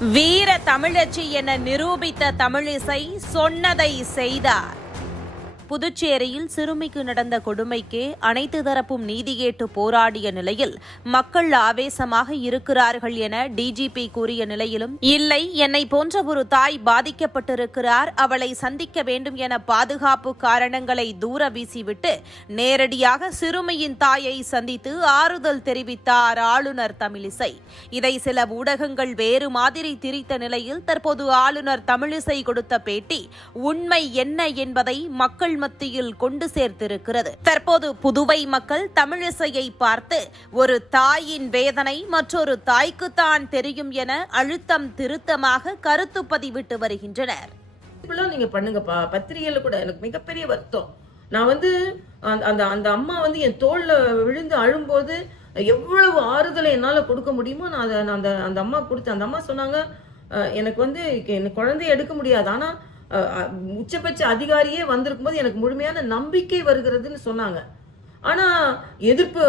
வீர தமிழச்சி என நிரூபித்த தமிழிசை சொன்னதை செய்தார். புதுச்சேரியில் சிறுமிக்கு நடந்த கொடுமைக்கே அனைத்து தரப்பும் நீதி கேட்டு போராடிய நிலையில் மக்கள் ஆவேசமாக இருக்கிறார்கள் என டிஜிபி கூறிய நிலையிலும் இல்லை என்னை போன்ற ஒரு தாய் பாதிக்கப்பட்டிருக்கிறார் அவளை சந்திக்க வேண்டும் என பாதுகாப்பு காரணங்களை தூர வீசிவிட்டு நேரடியாக சிறுமியின் தாயை சந்தித்து ஆறுதல் தெரிவித்தார் ஆளுநர் தமிழிசை. இதை சில ஊடகங்கள் வேறு மாதிரி திரித்த நிலையில் தற்போது ஆளுநர் தமிழிசை கொடுத்த பேட்டி உண்மை என்ன என்பதை மக்கள் மத்தியில் கொண்டு சேர்த்திருக்கிறது. தற்போது புதுவை மக்கள் தமிழிசையை பார்த்து ஒரு தாயின் வேதனை மற்றொரு தாய்க்குத்தான் தெரியும் என அழுத்தம் திருத்தமாக கருத்து பதிவிட்டு வருகின்றனர். நீங்க பண்ணுங்கப்பா பத்திரிகையில கூட எனக்கு மிகப்பெரிய வருத்தம். நான் வந்து அந்த அந்த அந்த அம்மா வந்து என் தோல்ல விழுந்து அழும்போது எவ்வளவு ஆறுதலை என்னால கொடுக்க முடியுமோ நான் அதை நான் அந்த அந்த அம்மா கொடுத்தேன் அந்த அம்மா சொன்னாங்க அஹ், எனக்கு வந்து எனக்கு குழந்தைய எடுக்க முடியாது. ஆனா உச்சபட்ச அதிகாரியே வந்திருக்கும் போது எனக்கு முழுமையான நம்பிக்கை வருகிறதுன்னு சொன்னாங்க. ஆனா எதிர்ப்பு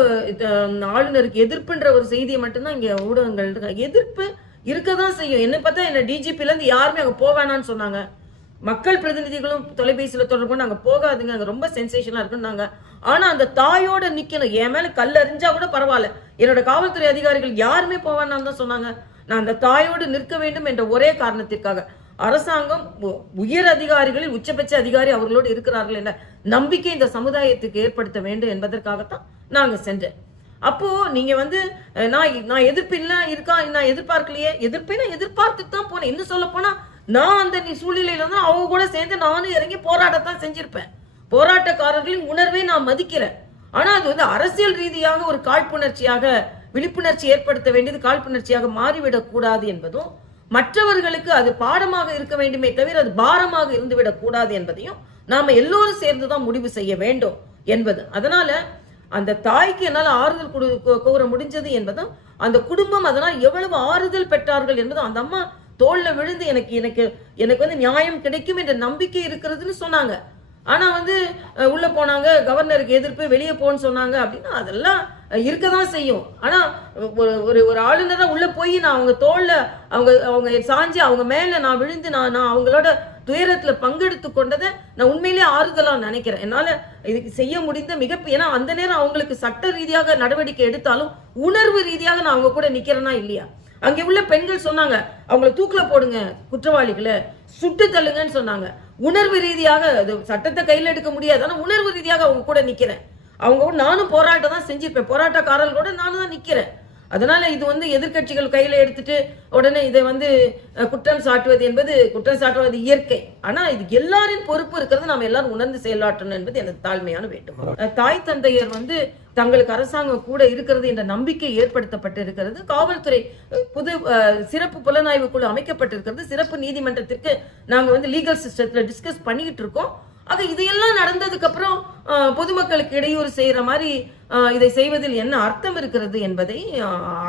ஆளுநருக்கு எதிர்ப்புன்ற ஒரு செய்தியை மட்டும்தான் இங்க ஊடகங்கள் இருக்காங்க. எதிர்ப்பு இருக்கதான் செய்யும். என்ன பார்த்தா என்ன டிஜிபில இருந்து யாருமே அங்க போவேணான்னு சொன்னாங்க. மக்கள் பிரதிநிதிகளும் தொலைபேசியில தொடர்பு கொண்டு அங்க போகாதுங்க அங்க ரொம்ப சென்சேஷனா இருக்குன்னாங்க ஆனா அந்த தாயோட நிக்கணும். என் மேல கல் அறிஞ்சா கூட பரவாயில்ல. என்னோட காவல்துறை அதிகாரிகள் யாருமே போவேணான்னு தான் சொன்னாங்க. நான் அந்த தாயோடு நிற்க வேண்டும் என்ற ஒரே காரணத்திற்காக. அரசாங்கம் உ- உயர் அதிகாரிகளில் உச்சபட்ச அதிகாரி அவர்களோடு இருக்கிறார்கள் என்ற நம்பிக்கை இந்த சமுதாயத்துக்கு ஏற்படுத்த வேண்டும் என்பதற்காகத்தான் நாங்கள் சென்றேன் அப்போ நீங்க வந்து நான் நான் எதிர்ப்பு இல்லை இருக்கா நான் எதிர்பார்க்கலையே எதிர்ப்பை நான் எதிர்பார்த்துட்டு தான் போனேன். இன்னும் சொல்ல போனா நான் அந்த நீ சூழ்நிலையில தான் அவங்க கூட சேர்ந்து நானும் இறங்கி போராட்டத்தான் செஞ்சிருப்பேன். போராட்டக்காரர்களின் உணர்வை நான் மதிக்கிறேன். ஆனா அது வந்து அரசியல் ரீதியாக ஒரு காழ்ப்புணர்ச்சியாக விழிப்புணர்ச்சி ஏற்படுத்த வேண்டியது காழ்ப்புணர்ச்சியாக மாறிவிடக் கூடாது என்பதும் மற்றவர்களுக்கு அது பாடமாக இருக்க வேண்டுமே தவிர அது பாரமாக இருந்துவிடக் கூடாது என்பதையும் நாம எல்லோரும் சேர்ந்துதான் முடிவு செய்ய வேண்டும் என்பது. அதனால அந்த தாய்க்கு என்னால் ஆறுதல் கொடு கூ- முடிஞ்சது என்பதும் அந்த குடும்பம் அதனால் எவ்வளவு ஆறுதல் பெற்றார்கள் என்பதும் அந்த அம்மா தோல்ல விழுந்து எனக்கு எனக்கு எனக்கு வந்து நியாயம் கிடைக்கும் என்ற நம்பிக்கை இருக்கிறதுன்னு சொன்னாங்க. ஆனா வந்து உள்ளே உள்ள போனாங்க கவர்னருக்கு எதிர்ப்பு வெளியே போன்னு சொன்னாங்க அப்படின்னா அதெல்லாம் இருக்க தான் செய்யும். ஆனா ஒரு ஒரு ஒரு ஆளுநரா உள்ள போய் நான் அவங்க தோல்ல அவங்க அவங்க சாஞ்சு அவங்க மேல நான் விழுந்து நான் நான் அவங்களோட துயரத்துல பங்கெடுத்து கொண்டதை நான் உண்மையிலேயே ஆறுதலா நினைக்கிறேன். என்னால இதுக்கு செய்ய முடிந்த மிக ஏன்னா அந்த நேரம் அவங்களுக்கு சட்ட ரீதியாக நடவடிக்கை எடுத்தாலும் உணர்வு ரீதியாக நான் அவங்க கூட நிற்கிறேன்னா இல்லையா? அங்கே உள்ள பெண்கள் சொன்னாங்க அவங்கள தூக்கில் போடுங்க குற்றவாளிகளை சுட்டு தள்ளுங்கன்னு சொன்னாங்க. உணர்வு ரீதியாக அது சட்டத்தை கையில் எடுக்க முடியாது. ஆனால் உணர்வு ரீதியாக அவங்க கூட நிற்கிறேன் அவங்க நானும் போராட்டம் தான் செஞ்சிருப்பேன். போராட்டக்காரர்களோட நானும் தான் நிக்கிறேன். அதனால இது வந்து எதிர்க்கட்சிகள் கையில எடுத்துட்டு உடனே இதை வந்து குற்றம் சாட்டுவது என்பது குற்றம் சாட்டுவது இயற்கை. ஆனா இது எல்லாரின் பொறுப்பு இருக்கிறது. நாம் எல்லாரும் உணர்ந்து செயலாற்றணும் என்பது எனது தாழ்மையான வேண்டுகோள். தாய் தந்தையர் வந்து தங்களுக்கு அரசாங்கம் கூட இருக்கிறது என்ற நம்பிக்கை ஏற்படுத்தப்பட்டு இருக்கிறது காவல்துறை புது அஹ், சிறப்பு புலனாய்வு குழு அமைக்கப்பட்டிருக்கிறது. சிறப்பு நீதிமன்றத்திற்கு நாங்க வந்து லீகல் சிஸ்டத்துல டிஸ்கஸ் பண்ணிக்கிட்டு இருக்கோம். ஆக இதையெல்லாம் நடந்ததுக்கு அப்புறம் பொதுமக்களுக்கு இடையூறு செய்யற மாதிரி இதை செய்வதில் என்ன அர்த்தம் இருக்கிறது என்பதை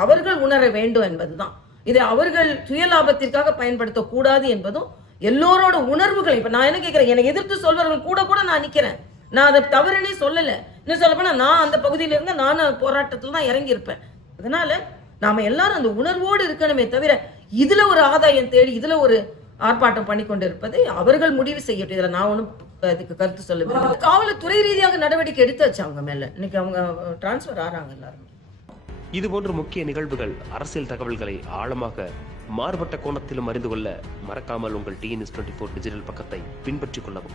அவர்கள் உணர வேண்டும் என்பதுதான். இதை அவர்கள் சுயலாபத்திற்காக பயன்படுத்தக்கூடாது என்பதும் எல்லோரோட உணர்வுகளை இப்ப நான் என்ன கேட்கிறேன்? என்னை எதிர்த்து சொல்வர்கள் கூட கூட நான் நிக்கிறேன். நான் அதை தவறுனே சொல்லல. இன்னும் சொல்ல நான் அந்த பகுதியில இருந்து நான் போராட்டத்துல தான் இறங்கி இருப்பேன் அதனால நாம எல்லாரும் அந்த உணர்வோடு இருக்கணுமே தவிர இதுல ஒரு ஆதாயம் தேடி இதுல ஒரு ஆர்ப்பாட்டம் பண்ணி கொண்டு இருப்பதை அவர்கள் முடிவு செய்யட்டும். இதுல நான் ஒன்றும் அதுக்கு கருத்து சொல்ல விரும்பல காவல்துறை ரீதியாக நடவடிக்கை எடுத்தாச்சு அவங்க மேல. இன்னைக்கு அவங்க டிரான்ஸ்ஃபர் ஆறாங்க எல்லாருமே. இதுபோன்ற முக்கிய நிகழ்வுகள் அரசியல் தகவல்களை ஆழமாக மாறுபட்ட கோணத்திலும் அறிந்து கொள்ள மறக்காமல் உங்கள் டிஎன்எஸ் டுவெண்ட்டி ஃபோர் டிஜிட்டல் பக்கத்தை பின்பற்றிக் கொள்ளவும்.